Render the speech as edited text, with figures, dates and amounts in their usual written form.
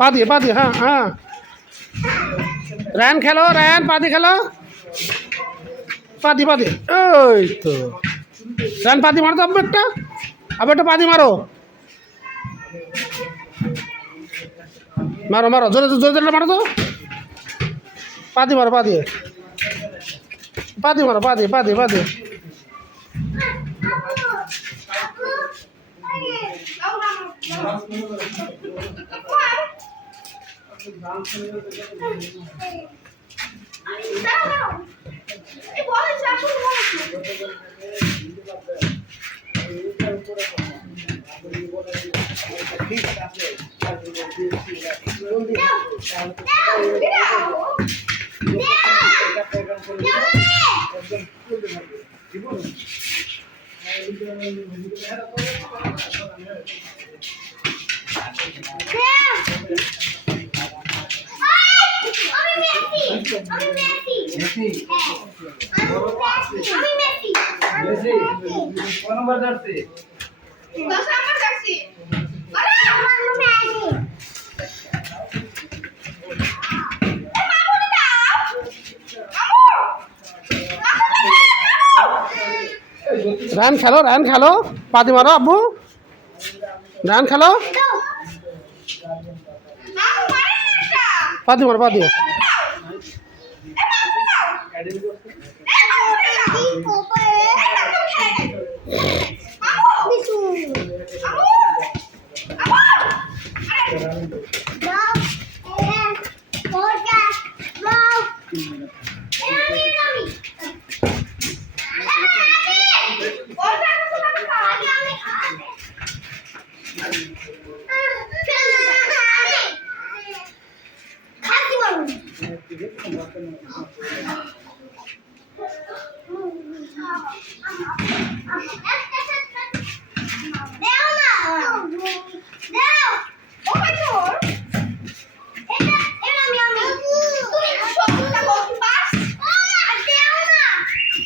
পা দিয়ে হ্যাঁ হ্যাঁ রান খেলো রান পা দিয়ে খেলো পা দিয়ে ওই তো রান পা দিয়ে মারো তো আবার একটা পা দিয়ে মারো মারো মারো জোরে জোরে মারো তো পা দিয়ে মারো পা দিয়ে মারো পা দিয়ে রান খেলো পা দিয়ে মারো আব্বু রান খেলো পা দিয়ে মারো পা দিয়ে